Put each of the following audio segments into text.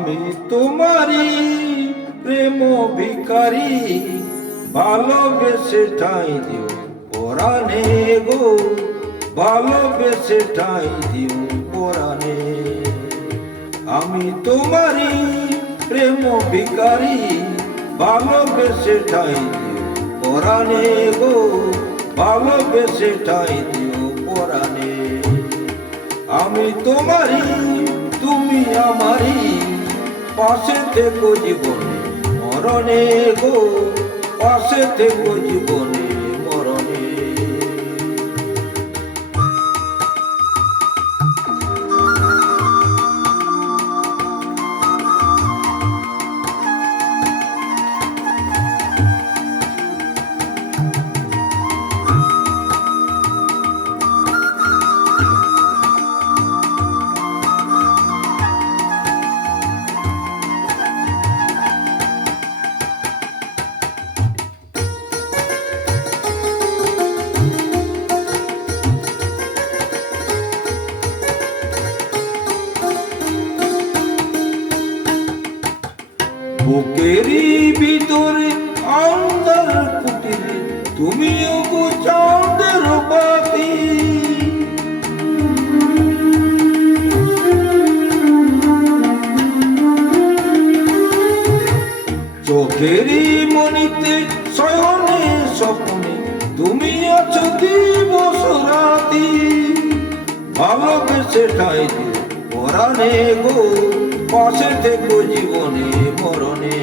আমি তোমারি প্রেম ভিখারি, ভালোবেসে ঠাঁই দিও পরাণে গো, ভালোবেসে ঠাঁই দিও পরাণে। আমি তোমারি প্রেম ভিখারি, ভালোবেসে ঠাঁই দিও পরাণে গো, ভালোবেসে ঠাঁই দিও পরাণে। আমি তোমারি তুমি আমারি, পাশে থেকো জীবনে মরণে গো, পাশে থেকো জীবনে মরণে। বুকেরই ভিতরে আন্ধার কুটিরে, তুমিও গো চাঁদের বাতি। চোখেরই মনিতে শয়নে স্বপ্নে, তুমি আছো দিবস রাতি। ভালোবেসে ঠাঁই দিও পরাণে গো, পাশে থেকো জীবনে মরণে।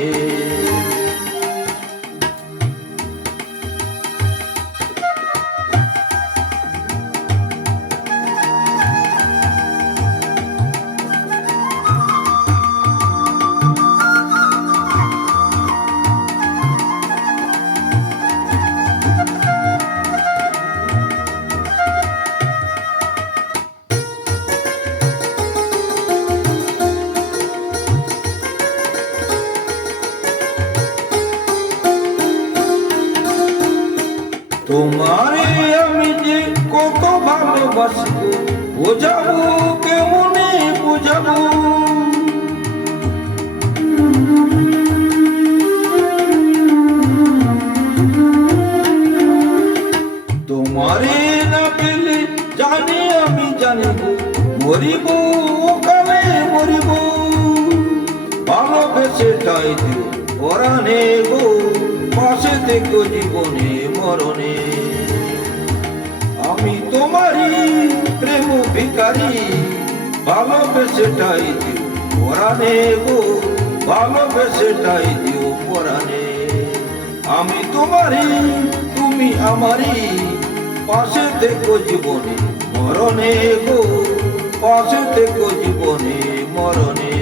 তোমারে আমি যে কত ভালোবাসব, বোঝাবো কেমনে বোঝাবো। তোমারে না পেলে জানি আমি জানিব, মরিব কালে মরিব। ভালোবেসে ঠাঁই দিও পরাণে গো, পাশে থেকো জীবনে মরণে। আমি তোমারি প্রেম ভিখারি, ভালোবেসে ঠাঁই দিও পরাণে গো, ভালোবেসে ঠাঁই দিও পরাণে। আমি তোমারি তুমি আমারি, পাশে থেকো জীবনে মরণে গো, পাশে থেকো জীবনে মরণে।